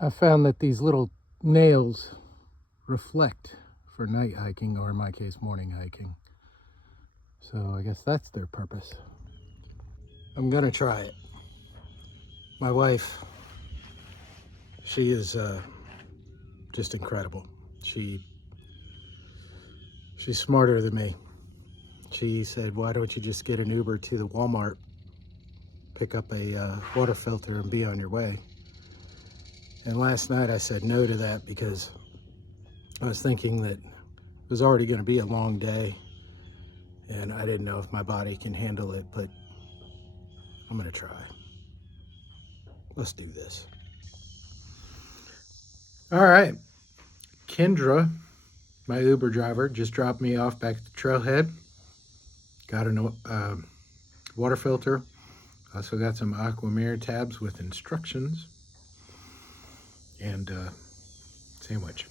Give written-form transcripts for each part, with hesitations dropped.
I found that these little nails reflect for night hiking, or in my case, morning hiking. So I guess that's their purpose. I'm gonna try it. My wife, she is just incredible. She's smarter than me. She said, why don't you just get an Uber to the Walmart, pick up a water filter and be on your way? And last night I said no to that because I was thinking that it was already going to be a long day and I didn't know if my body can handle it, but I'm going to try. Let's do this. All right. Kendra, my Uber driver, just dropped me off back at the trailhead. Got a water filter. Also got some Aquamir tabs with instructions and sandwich.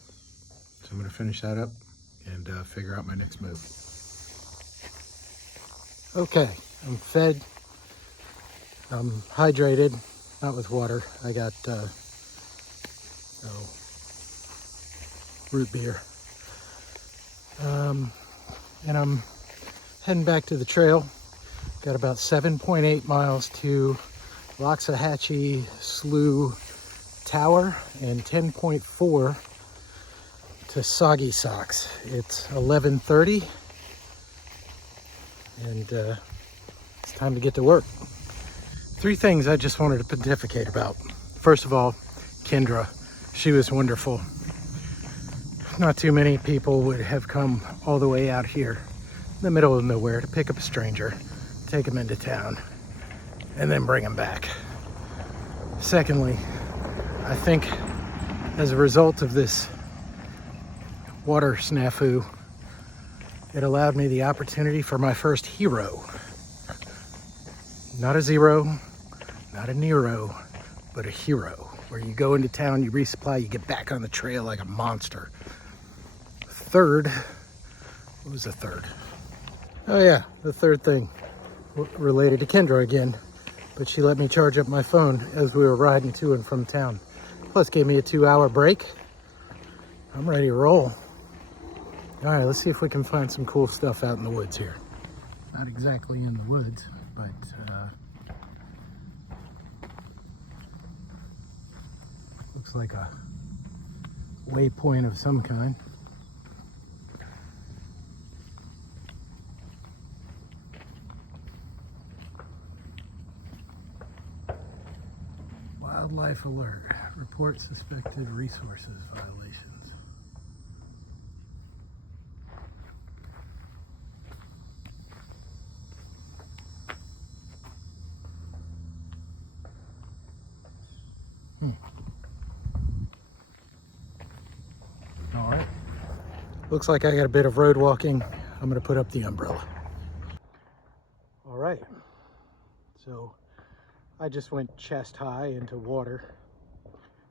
So I'm going to finish that up and figure out my next move. Okay, I'm fed. I'm hydrated, not with water. I got root beer. And I'm heading back to the trail. Got about 7.8 miles to Loxahatchee Slough Tower and 10.4 to Soggy Socks. It's 11:30 and it's time to get to work. 3 things I just wanted to pontificate about. First of all, Kendra, she was wonderful. Not too many people would have come all the way out here in the middle of nowhere to pick up a stranger, take him into town, and then bring him back. Secondly, I think as a result of this water snafu, it allowed me the opportunity for my first hero. Not a zero, not a Nero, but a hero. Where you go into town, you resupply, you get back on the trail like a monster. Third, what was the third? Oh yeah, the third thing related to Kendra again, but she let me charge up my phone as we were riding to and from town. Plus gave me a 2-hour break. I'm ready to roll. All right, let's see if we can find some cool stuff out in the woods here. Not exactly in the woods, but looks like a waypoint of some kind. Wildlife alert. Report suspected resources violations. All right. Looks like I got a bit of road walking. I'm going to put up the umbrella. All right. So I just went chest high into water,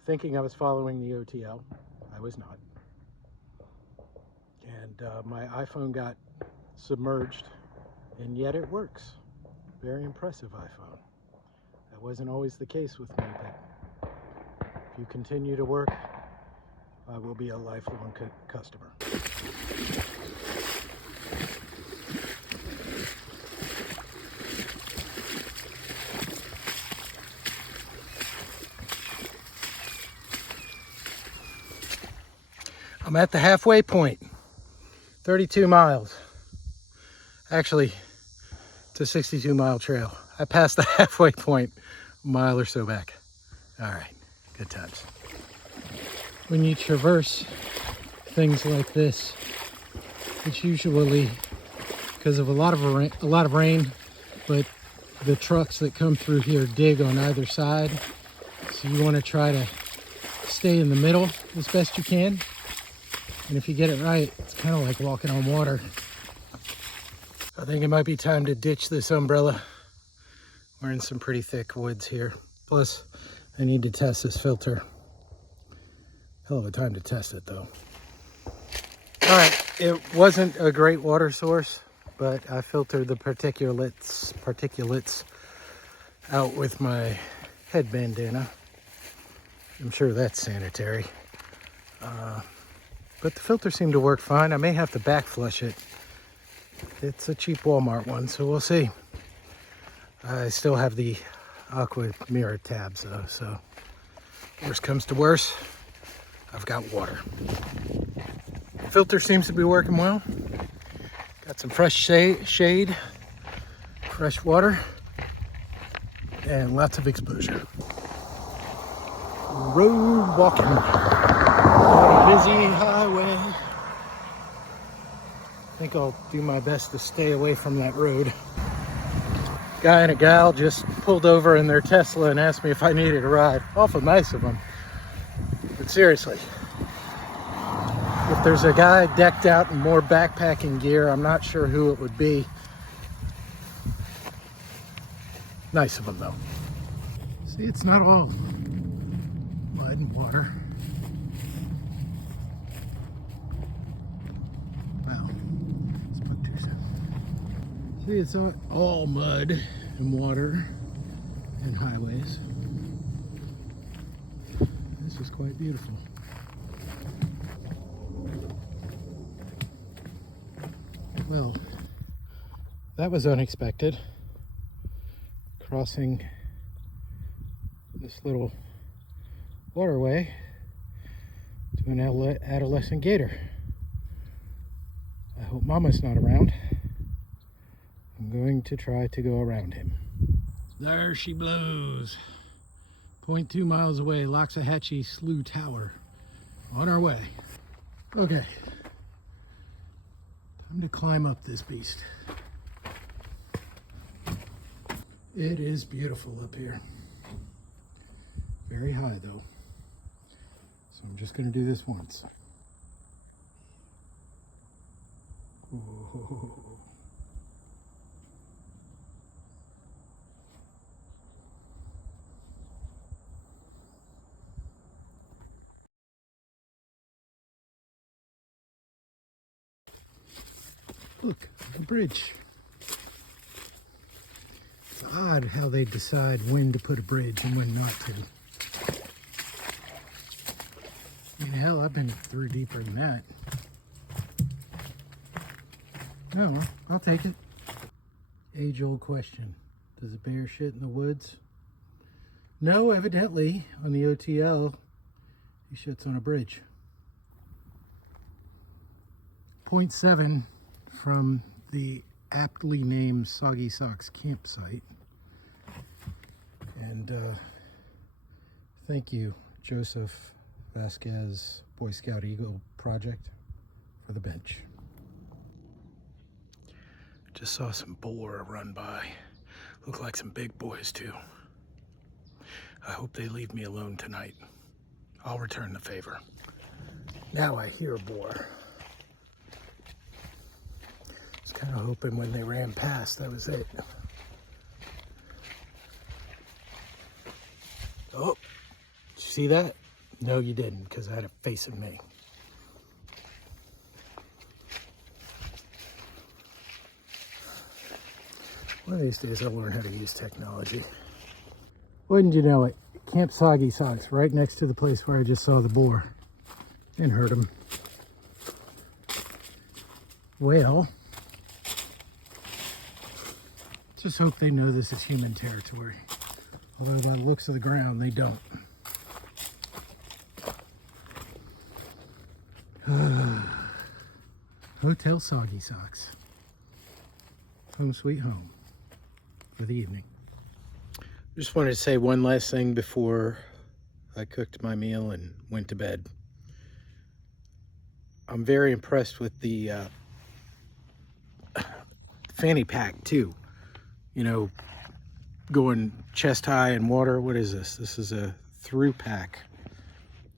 thinking I was following the OTL. I was not. And my iPhone got submerged, and yet it works. Very impressive iPhone. That wasn't always the case with me, but if you continue to work, I will be a lifelong customer. I'm at the halfway point, 32 miles. Actually, it's a 62-mile trail. I passed the halfway point a mile or so back. All right, good times. When you traverse things like this, it's usually because of a lot of rain, but the trucks that come through here dig on either side. So you want to try to stay in the middle as best you can. And if you get it right, it's kind of like walking on water. I think it might be time to ditch this umbrella. We're in some pretty thick woods here. Plus, I need to test this filter. Hell of a time to test it though. All right, it wasn't a great water source, but I filtered the particulates out with my head bandana. I'm sure that's sanitary. But the filter seemed to work fine. I may have to back flush it. It's a cheap Walmart one, so we'll see. I still have the aqua mirror tabs though, so worst comes to worst, I've got water. The filter seems to be working well. Got some fresh shade, fresh water, and lots of exposure. Road walking on a busy highway. I think I'll do my best to stay away from that road. Guy and a gal just pulled over in their Tesla and asked me if I needed a ride. Awful nice of them. But seriously, if there's a guy decked out in more backpacking gear, I'm not sure who it would be. Nice of them though. See, it's not all mud and water. Wow. Let's put this in. See, it's not all mud and water and highways. This is quite beautiful. Well, that was unexpected. Crossing this little waterway to an adolescent gator. I hope Mama's not around. I'm going to try to go around him. There she blows. 0.2 miles away, Loxahatchee Slough Tower. On our way. Okay. Time to climb up this beast. It is beautiful up here. Very high though. So I'm just going to do this once. Whoa. Look, a bridge. It's odd how they decide when to put a bridge and when not to. I mean, hell, I've been through deeper than that. No, I'll take it. Age-old question. Does a bear shit in the woods? No, evidently, on the OTL, he shits on a bridge. 0.7 from the aptly named Soggy Socks campsite. And thank you, Joseph Vasquez Boy Scout Eagle Project, for the bench. Just saw some boar run by. Look like some big boys too. I hope they leave me alone tonight. I'll return the favor. Now I hear a boar. I was kind of hoping when they ran past, that was it. Oh, did you see that? No, you didn't, because I had it facing me. One of these days I'll learn how to use technology. Wouldn't you know it? Camp Soggy Socks, right next to the place where I just saw the boar and heard him. Well, just hope they know this is human territory. Although by the looks of the ground, they don't. Hotel Soggy Socks. Home sweet home for the evening. Just wanted to say one last thing before I cooked my meal and went to bed. I'm very impressed with the fanny pack too. You know, going chest high in water. What is this? This is a through pack.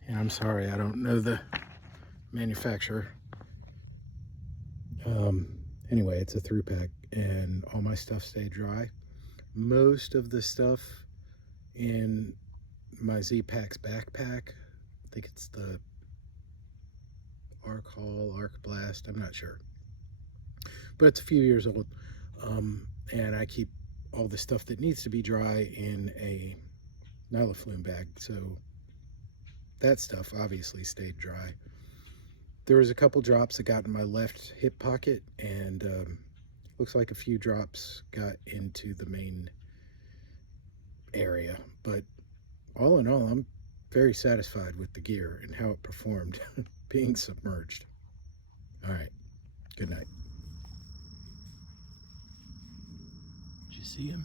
And I'm sorry, I don't know the manufacturer. Anyway, it's a through pack and all my stuff stayed dry. Most of the stuff in my Z-Pack's backpack, I think it's the Arc Haul, Arc Blast, I'm not sure. But it's a few years old. And I keep all the stuff that needs to be dry in a Nylaflume bag. So that stuff obviously stayed dry. There was a couple drops that got in my left hip pocket, and looks like a few drops got into the main area. But all in all, I'm very satisfied with the gear and how it performed being submerged. All right, good night. Did you see him?